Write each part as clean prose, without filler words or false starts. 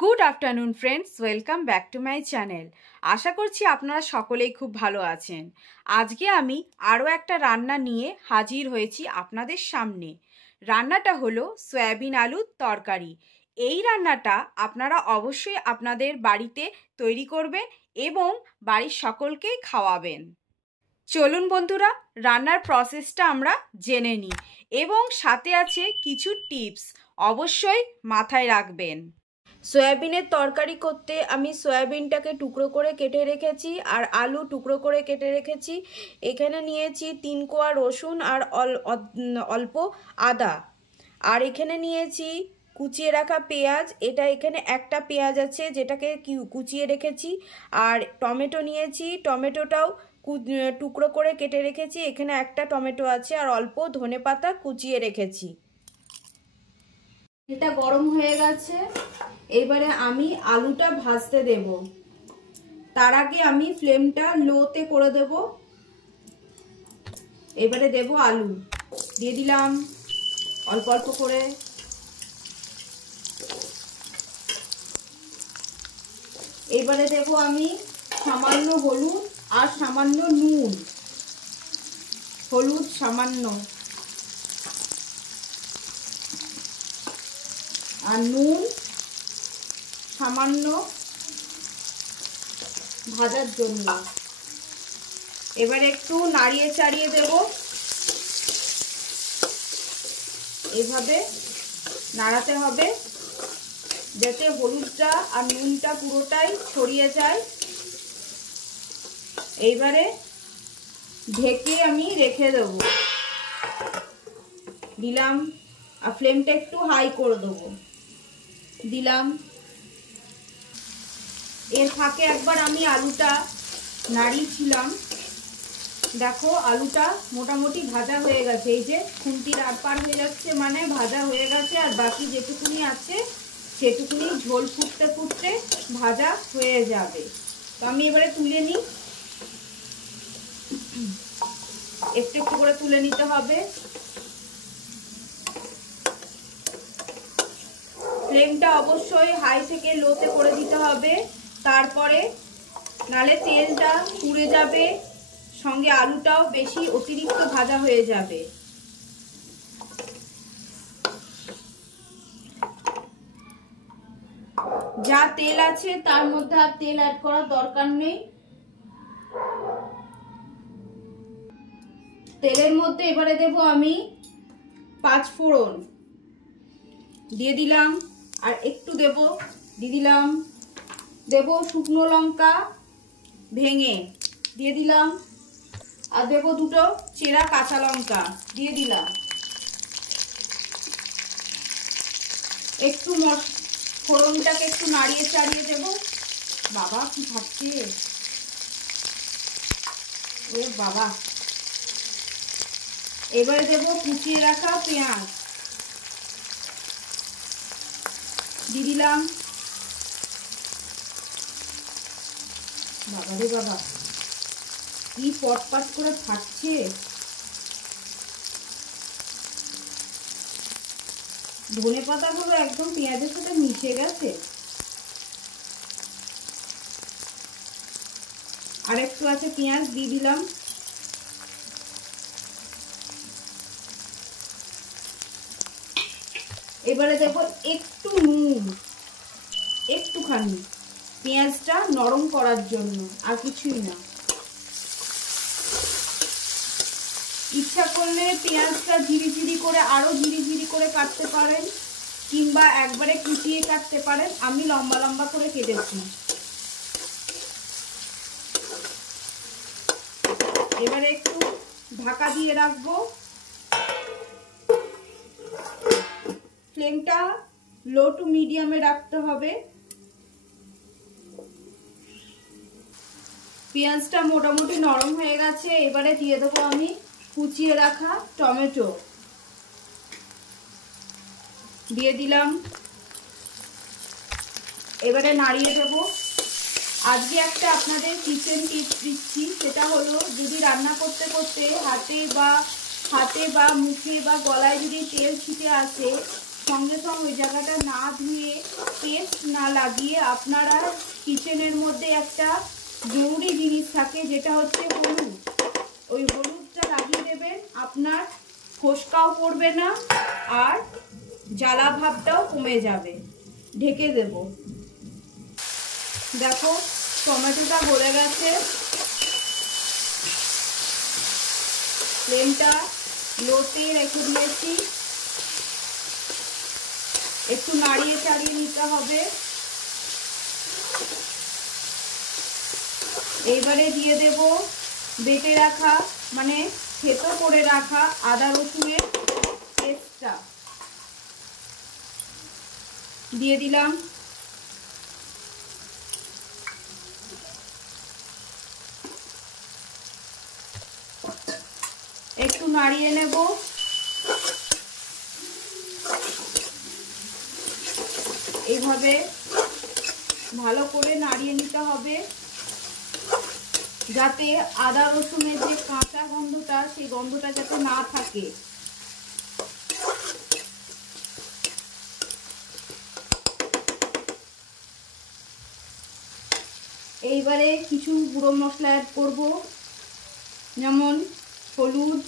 Good afternoon friends, welcome back to my channel. আশা করছি আপনারা সকলেই খুব ভালো আছেন। আজকে আমি আরও একটা রান্না নিয়ে হাজির হয়েছি আপনাদের সামনে। রান্নাটা হলো সয়াবিন আলুর তরকারি। এই রান্নাটা আপনারা অবশ্যই আপনাদের বাড়িতে তৈরি করবেন এবং বাড়ির সকলকেই খাওয়াবেন। চলুন বন্ধুরা, রান্নার প্রসেসটা আমরা জেনে নিই এবং সাথে আছে কিছু টিপস, অবশ্যই মাথায় রাখবেন। সয়াবিনের তরকারি করতে আমি সয়াবিনটাকে টুকরো করে কেটে রেখেছি আর আলু টুকরো করে কেটে রেখেছি। এখানে নিয়েছি 3 কোয়া রসুন আর অল্প আদা। আর এখানে নিয়েছি কুচিয়ে রাখা পেঁয়াজ। এখানে একটা পেঁয়াজ আছে যেটাকে কুচিয়ে রেখেছি। আর টমেটো নিয়েছি, টমেটোটাও টুকরো করে কেটে রেখেছি। এখানে একটা টমেটো আছে আর অল্প ধনেপাতা কুচিয়ে রেখেছি। এটা গরম হয়ে গেছে, এবারে আমি আলুটা ভাজতে দেব। তার আগে আমি ফ্লেমটা লোতে করে দেব। এবারে দেব আলু, দিয়ে দিলাম অল্প অল্প করে। এবারে দেব আমি সামান্য হলুদ আর সামান্য নুন। হলুদ সামান্য আর নুন সামান্য ভাজার জন্য। এবার একটু নাড়িয়ে চাড়িয়ে দেব। এভাবে নাড়াতে হবে যাতে হলুদটা আর নুনটা পুরোটাই ছড়িয়ে যায়। এইবারে ঢেকে আমি রেখে দেব। দিলাম, আর ফ্লেমটা একটু হাই করে দেবো। দিলাম। এর ফাঁকে একবার আমি আলুটা নাড়িয়েছিলাম। দেখো আলুটা মোটামুটি ভাজা হয়ে গেছে। এই যে খুন্তির আর পার হয়ে যাচ্ছে, মানে ভাজা হয়ে গেছে। আর বাকি যেটুকুনি আছে সেটুকুনি ঝোল ফুটতে ফুটতে ভাজা হয়ে যাবে। তো আমি এবারে তুলে নিই। একটু একটু করে তুলে নিতে হবে। ফ্লেমটা অবশ্যই হাই থেকে লোতে করে দিতে হবে, তারপরে নালে তেলটা পুড়ে যাবে, সঙ্গে আলুটাও বেশি অতিরিক্ত ভাজা হয়ে যাবে। যা তেল আছে তার মধ্যে আর তেল অ্যাড করার দরকার নেই। তেলের মধ্যে এবারে দেব আমি 5 ফোড়ন দিয়ে দিলাম। আর একটু দিয়ে দিলাম শুকনো লঙ্কা ভেঙে দিয়ে দিলাম। আর দেবো 2টো চেরা কাঁচা লঙ্কা দিয়ে দিলাম। একটু ফোড়নটাকে একটু নাড়িয়ে চাড়িয়ে দেব। বাবা কি ভাবছে ও বাবা। এবারে দেবো কুচিয়ে রাখা পেঁয়াজ দিয়ে দিলাম। বাবা রে বাবা, কি পটপাট করে ফাটছে। ধনে পাতাগুলো একদম পেঁয়াজের সাথে মিশে গেছে। আর একটু আছে পেঁয়াজ দিয়ে দিলাম। এবারে দেবো একটু নুন, একটুখানি, পেঁয়াজটা নরম করার জন্য, আর কিছুই না। ইচ্ছা করলে পেঁয়াজটা ঝিরিঝিরি করে আরো ঝিরিঝিরি করে কাটতে পারেন, কিংবা একবারে কুচিয়ে কাটতে পারেন। আমি লম্বা লম্বা করে কেটেছি। এবারে একটু ঢাকা দিয়ে রাখবো। ফ্লেমটা লো টু মিডিয়ামে রাখতে হবে। পেঁয়াজটা মোটামুটি নরম হয়ে গেছে। এবারে দিয়ে দেবো আমি কুচিয়ে রাখা টমেটো দিয়ে দিলাম। এবারে নাড়িয়ে দেব। আজকে একটা আপনাদের কিচেন টিপস দিচ্ছি, সেটা হলো যদি রান্না করতে করতে হাতে বা মুখে বা গলায় যদি তেল ছিটে আসে, সঙ্গে সঙ্গে ওই জায়গাটা না ধুয়ে পেস্ট না লাগিয়ে আপনারা কিচেনের মধ্যে একটা জরুরি জিনিস থাকে, যেটা হচ্ছে হলুদ। ওই হলুদটা লাগিয়ে দেবেন, আপনার ফোসকাও পড়বে না আর জ্বালা ভাবটাও কমে যাবে। ঢেকে দেব। দেখো টমেটোটা গলে গেছে। ফ্লেমটা লোতে রেখে দিয়েছি। একটু নাড়িয়ে চাড়িয়ে নিতে হবে। এইবারে দিয়ে দেব বেটে রাখা মানে থেতো করে রাখা আদা রসুনের পেস্টটা দিয়ে দিলাম। একটু নাড়িয়ে নেব। এইভাবে ভালো করে নাড়িয়ে নিতে হবে, যাতে আদা রসুনের যে কাঁচা গন্ধটা, সেই গন্ধটা যাতে না থাকে। এইবারে কিছু গুঁড়ো মশলা অ্যাড করব, যেমন হলুদ,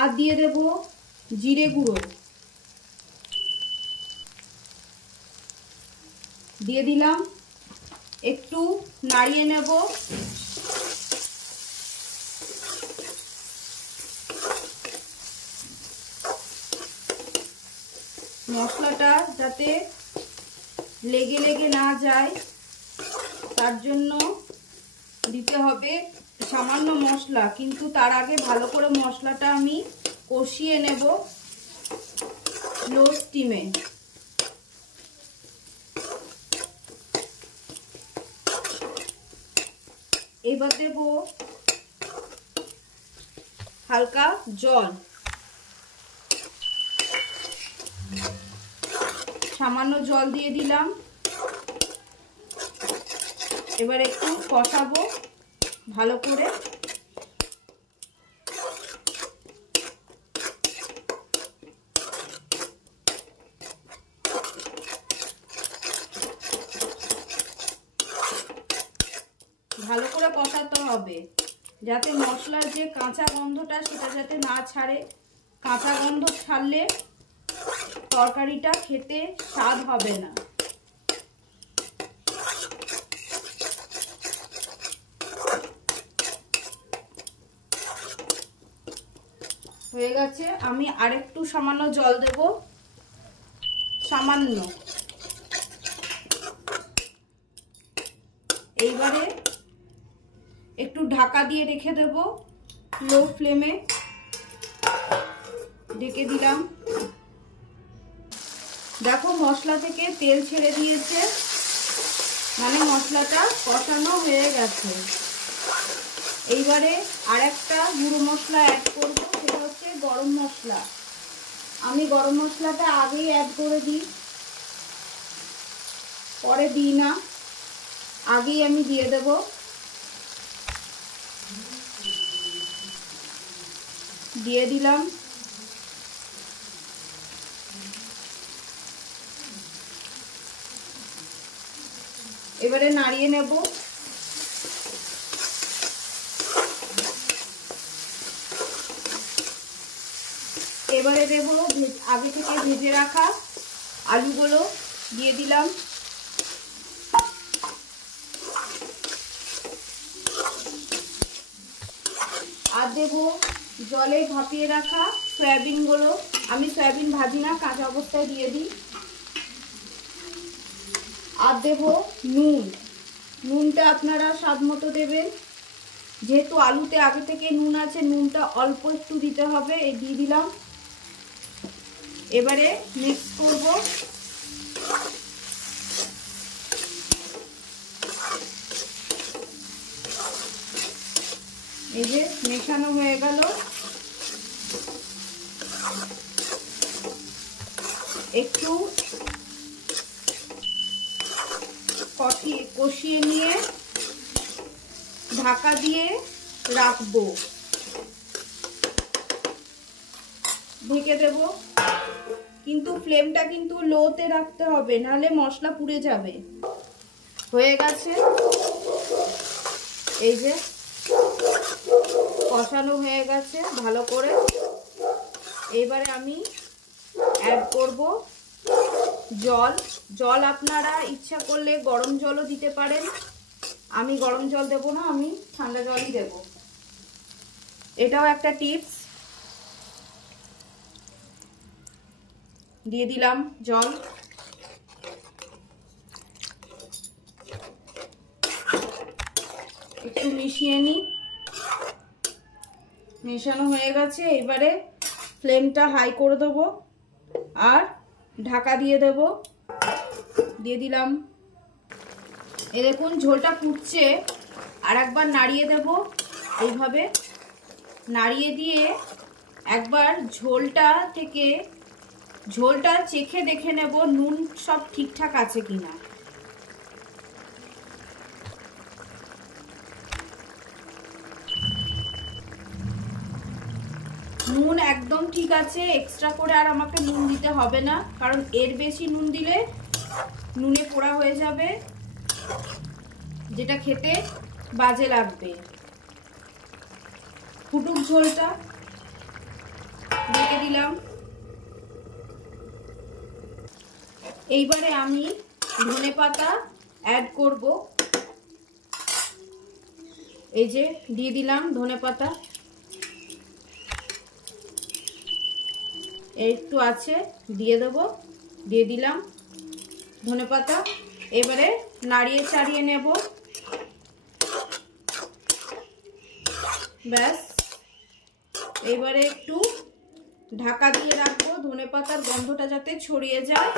আর দিয়ে দেব জিরে গুঁড়ো, দিয়ে দিলাম। একটু নাড়িয়ে নেব। মশলাটা যাতে লেগে লেগে না যায় তার জন্য দিতে হবে সামান্য মশলা, কিন্তু তার আগে ভালো করে মশলাটা আমি কষিয়ে নেব লো স্টিমে। এবার দেব হালকা জল, সামান্য জল দিয়ে দিলাম। এবার একটু কষাবো ভালো করে। ভালো করে কষাতে হবে, যাতে মশলার যে কাঁচা গন্ধটা সেটা যাতে না ছাড়ে। কাঁচা গন্ধ ছাড়লে তরকারিটা খেতে স্বাদ হবে না। হয়ে গেছে। আমি আরেকটু সামান্য জল দেব, সামান্য। এইবারে একটু ঢাকা দিয়ে রেখে দেব লো ফ্লেমে। ঢেকে দিলাম। দেখো মশলা থেকে তেল ছেড়ে দিয়েছে, মানে মশলাটা কষানো হয়ে গেছে। এইবারে আরেকটা গুঁড়ো মশলা অ্যাড করব, সেটা হচ্ছে গরম মশলা। আমি গরম মশলাটা আগেই অ্যাড করে দিই, পরে দিই না, আগেই আমি দিয়ে দেব। দিয়ে দিলাম। এবারে নাড়িয়ে নেব। এবারে দেব আগে থেকে ভেজে রাখা আলুগুলো, দিয়ে দিলাম। আর দেব জলে ভাপিয়ে রাখা সয়াবিনগুলো। আমি সয়াবিন ভাজি না, কাঁচা অবস্থায় দিয়ে দিই। আর দেব নুন। নুনটা আপনারা স্বাদ মতো দেবেন, যেহেতু আলুতে আগে থেকে নুন আছে, নুনটা অল্প একটু দিতে হবে। এই দিয়ে দিলাম। এবারে মিক্স করব। এই যে মেশানো হয়ে গেল। একটু কষিয়ে নিয়ে ঢাকা দিয়ে রাখবো, ঢেকে দেব। কিন্তু ফ্লেমটা কিন্তু লোতে রাখতে হবে, নাহলে মশলা পুড়ে যাবে। হয়ে গেছে, এই যে কষানো হয়ে গেছে ভালো করে। এবারে আমি অ্যাড করব জল। জল আপনারা ইচ্ছা করলে গরম জলও দিতে পারেন, আমি গরম জল দেব না, আমি ঠান্ডা জলই দেব। এটাও একটা টিপস। দিয়ে দিলাম জল। একটু মিশিয়ে নিই। মেশানো হয়ে গেছে, এবারে ফ্লেমটা হাই করে দেবো আর ঢাকা দিয়ে দেব। দিয়ে দিলাম। এই দেখুন ঝোলটা ফুটছে, আর একবার নাড়িয়ে দেব। এইভাবে নাড়িয়ে দিয়ে একবার ঝোলটা চেখে দেখে নেব নুন সব ঠিকঠাক আছে কিনা। নুন একদম ঠিক আছে, এক্সট্রা করে আর আমাকে নুন দিতে হবে না, কারণ এর বেশি নুন দিলে নুনে পোড়া হয়ে যাবে, যেটা খেতে বাজে লাগবে। ফুটুক ঝোলটা, ঢেকে দিলাম। এইবারে আমি ধনেপাতা অ্যাড করব। এই যে দিয়ে দিলাম ধনেপাতা, একটু আছে দিয়ে দেবো। দিয়ে দিলাম ধনেপাতা। এবারে নাড়িয়ে চাড়িয়ে নেব। ব্যাস, এবারে একটু ঢাকা দিয়ে রাখবো, ধনেপাতার গন্ধটা যাতে ছড়িয়ে যায়।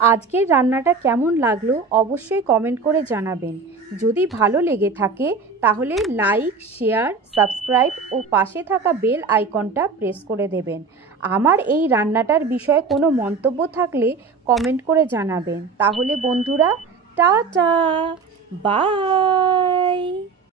আজকের রান্নাটা কেমন লাগলো অবশ্যই কমেন্ট করে জানাবেন। যদি ভালো লেগে থাকে তাহলে লাইক, শেয়ার, সাবস্ক্রাইব ও পাশে থাকা বেল আইকনটা প্রেস করে দেবেন। আমার এই রান্নাটার বিষয়ে কোনো মন্তব্য থাকলে কমেন্ট করে জানাবেন। তাহলে বন্ধুরা, টাটা, বাই।